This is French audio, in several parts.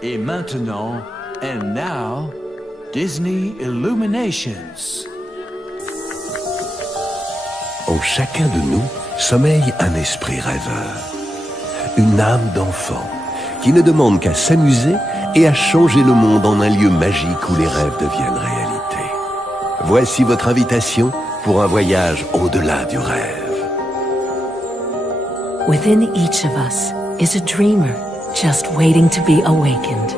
Et maintenant, and now, Disney Illuminations. En chacun de nous sommeille un esprit rêveur, une âme d'enfant qui ne demande qu'à s'amuser et à changer le monde en un lieu magique où les rêves deviennent réalité. Voici votre invitation pour un voyage au-delà du rêve. Within each of us is a dreamer just waiting to be awakened.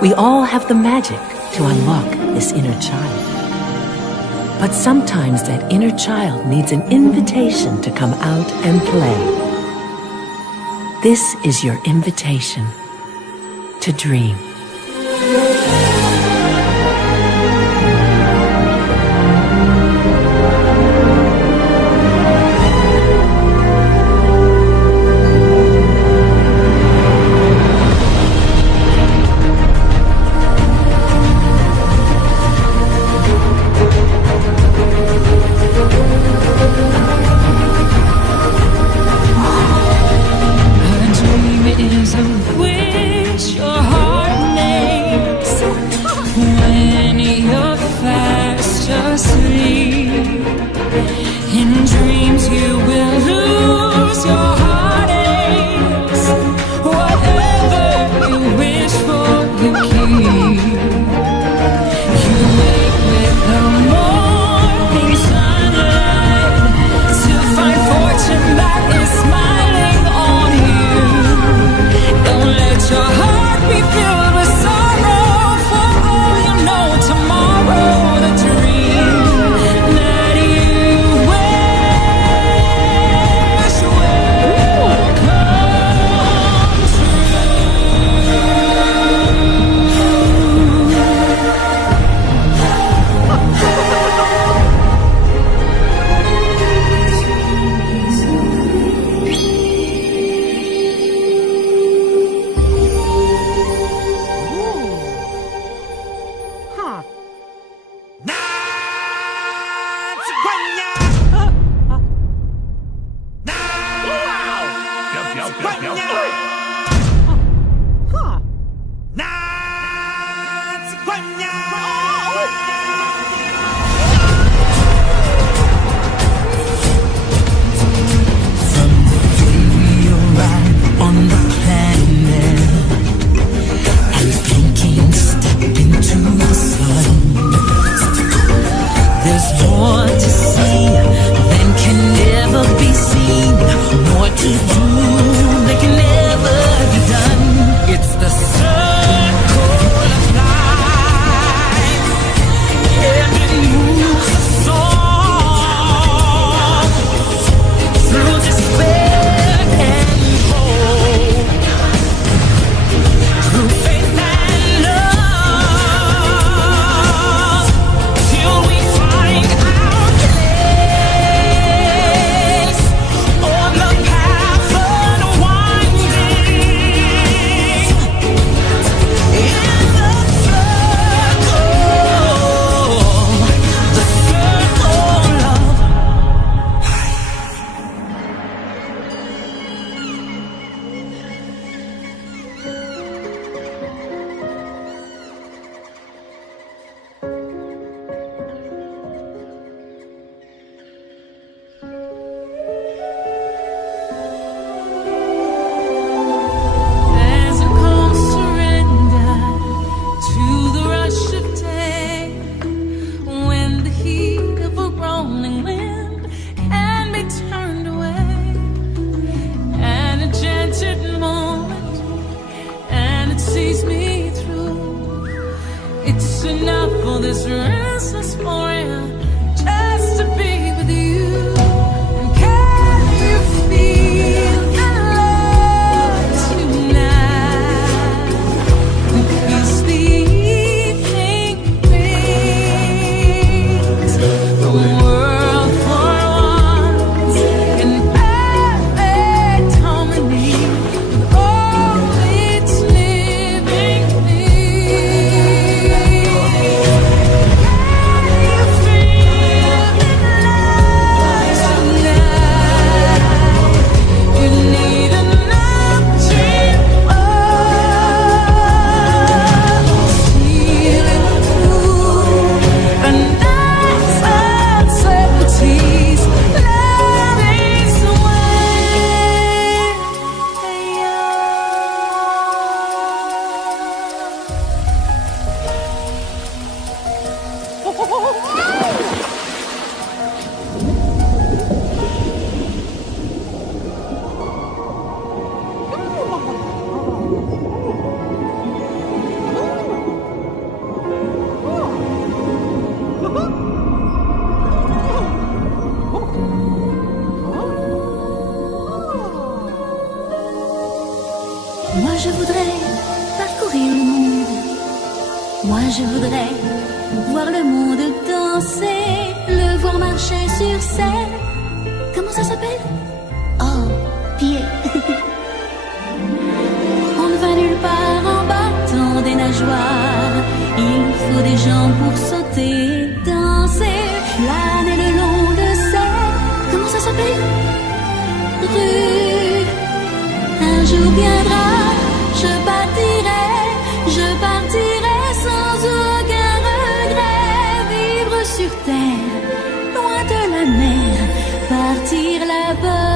We all have the magic to unlock this inner child. But sometimes that inner child needs an invitation to come out and play. This is your invitation to dream. Moi je voudrais parcourir le monde. Moi je voudrais voir le monde danser, le voir marcher sur scène. Comment ça s'appelle? Oh, pied. On ne va nulle part en battant des nageoires. Il faut des gens pour sauter, danser, flâner le long de Seine. Comment ça s'appelle? Rue. Un jour viendra, je partirai sans aucun regret. Vivre sur terre, loin de la mer, partir là-bas.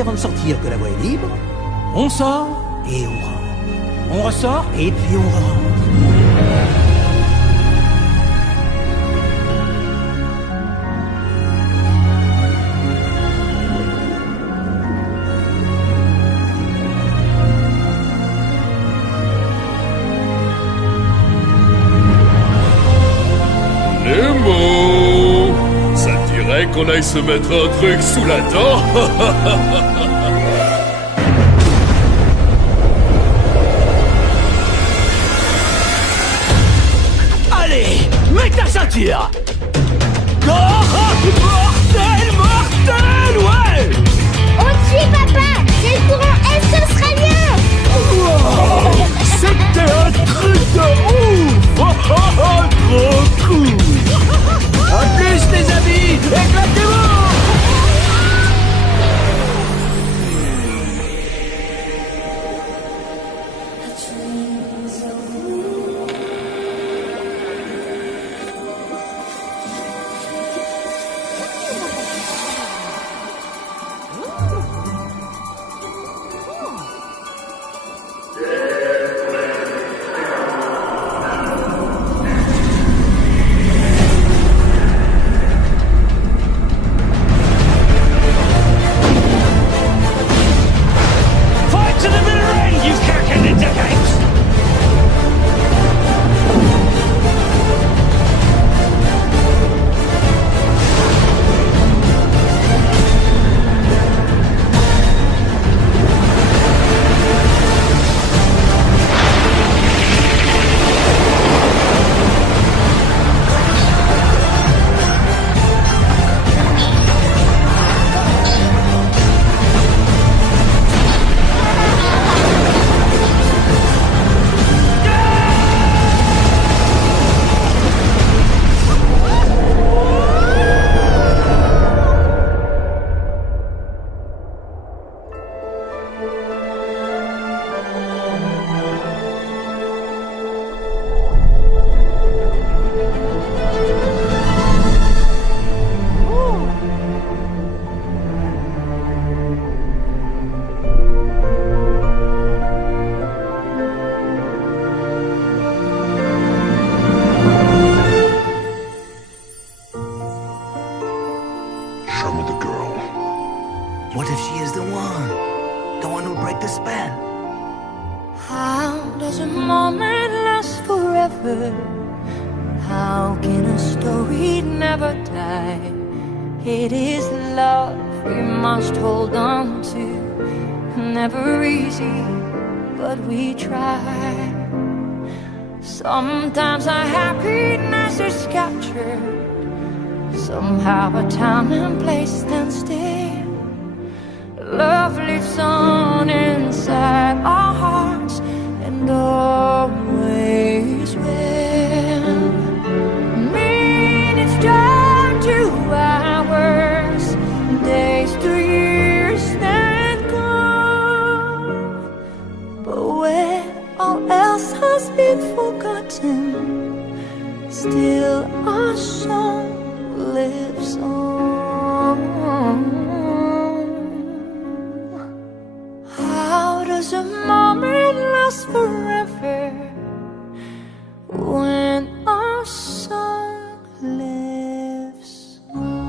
Avant de sortir que la voie est libre, On sort, et on rentre. on ressort. Et puis on rentre. Nemo, ça te dirait qu'on aille se mettre un truc sous la dent? Allez, mets ta ceinture. Oh, mortel, mortel, ouais. On te suit, papa. C'est le courant est australien. Wow, c'était un truc de ouf. Oh, oh, oh, trop cool. À plus les amis, éclatez-vous. What if she is the one? The one who'll break the spell? How does a moment last forever? How can a story never die? It is love we must hold on to. Never easy, but we try. Sometimes our happiness is captured. Somehow a time and place stand still. Love lives on inside our hearts and always will. Minutes turn to hours, days to years that gone. But when all else has been forgotten, still our song lives on. How does a moment last forever when our song lives on?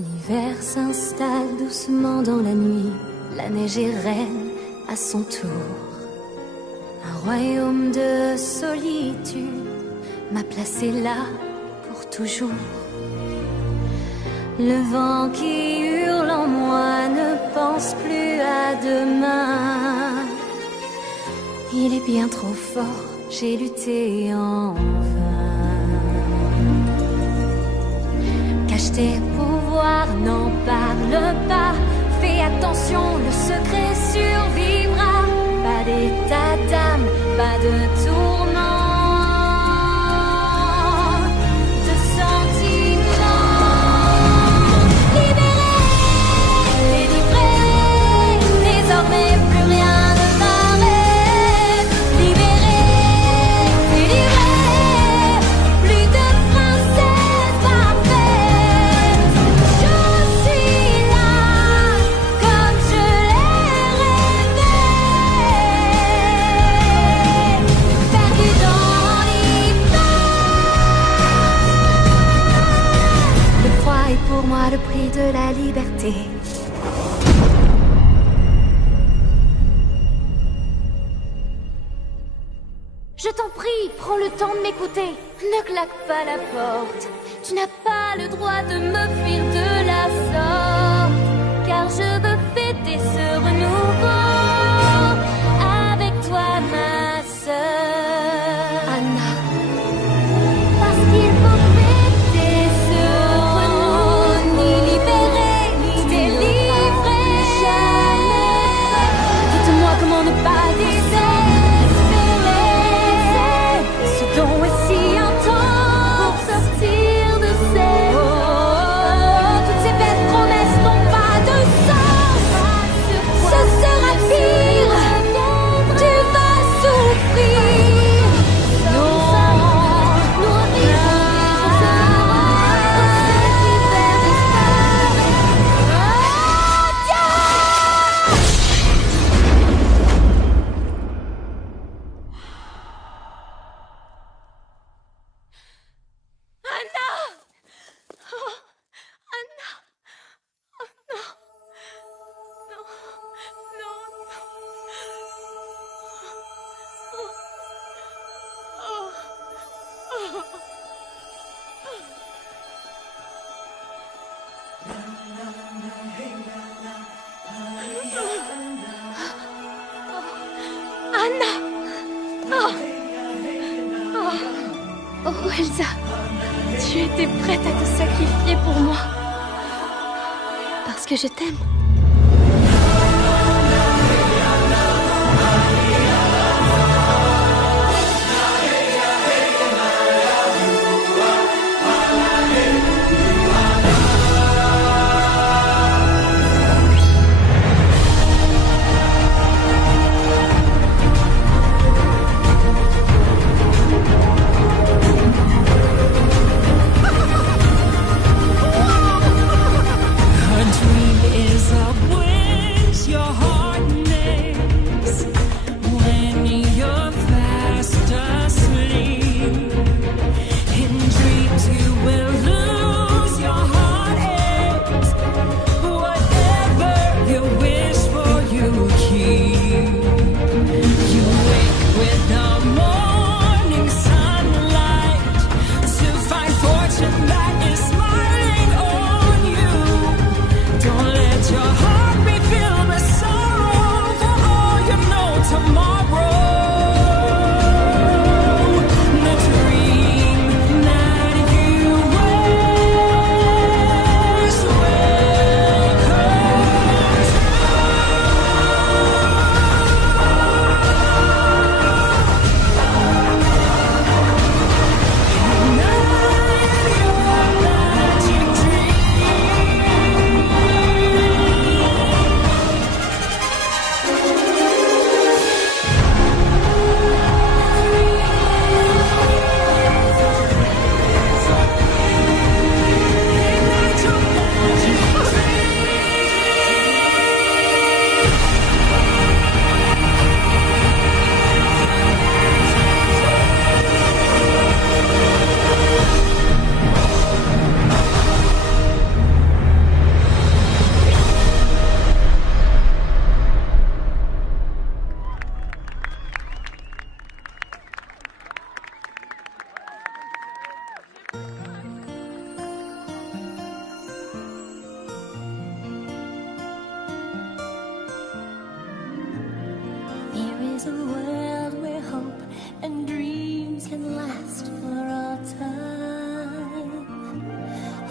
L'hiver s'installe doucement dans la nuit, la neige est reine à son tour. Un royaume de solitude m'a placé là pour toujours. Le vent qui hurle en moi ne pense plus à demain. Il est bien trop fort, j'ai lutté en vain. Cache tes pouvoirs, n'en parle pas. Fais attention, le secret survivra. Pas d'état d'âme, pas de tournant. De sentiments. Libéré, délivré, désormais plus rien ne m'arrête. Libéré, délivré, plus de princesse parfaite. Je suis là, comme je l'ai rêvé. Perdu dans l'hiver. Le froid est pour moi le prix de la liberté. Je t'en prie, prends le temps de m'écouter. Ne claque pas la porte. Tu n'as pas le droit de me fuir de la sorte. Car je veux fêter ce renouveau avec toi, ma sœur. Oh Elsa, tu étais prête à te sacrifier pour moi. Parce que je t'aime. Is a world where hope and dreams can last for all time.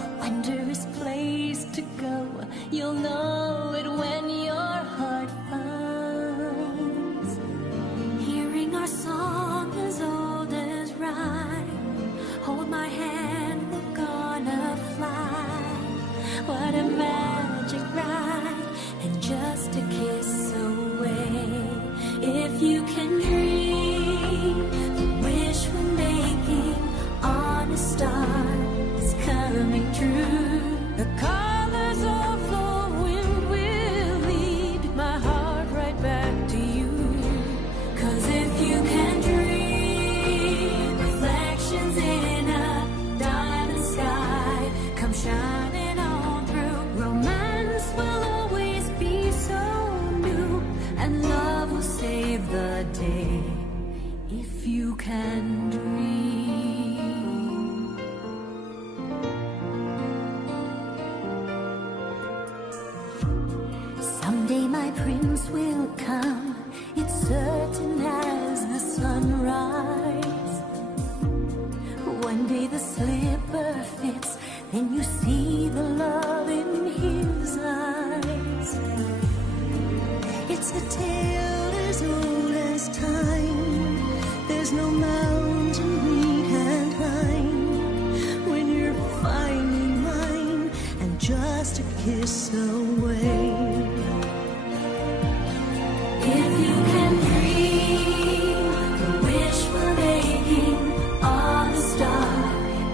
A wondrous place to go, you'll know it when your heart finds. Hearing our song as old as rhyme, hold my hand, we're gonna fly. What a magic ride, and just a kiss away. If you can dream, the wish we're making on a star is coming true. The colors of the wind will lead my heart right back to you. 'Cause if you can dream, reflections in a diamond sky come shining on through. Romance will always be so new, and love will save the day if you can dream. Someday my prince will come, it's certain as the sunrise. One day the slipper fits, then you see the love in his eyes. It's a tale as old as time. There's no mountain we can't climb when you're finally mine and just a kiss away. If you can dream, the wish we're making on the star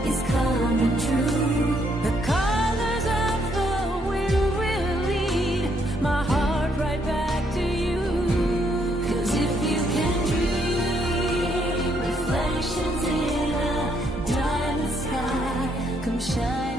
is coming true. The colors of the wind will lead my heart right back to you. 'Cause if you can dream, reflections in a diamond sky come shine.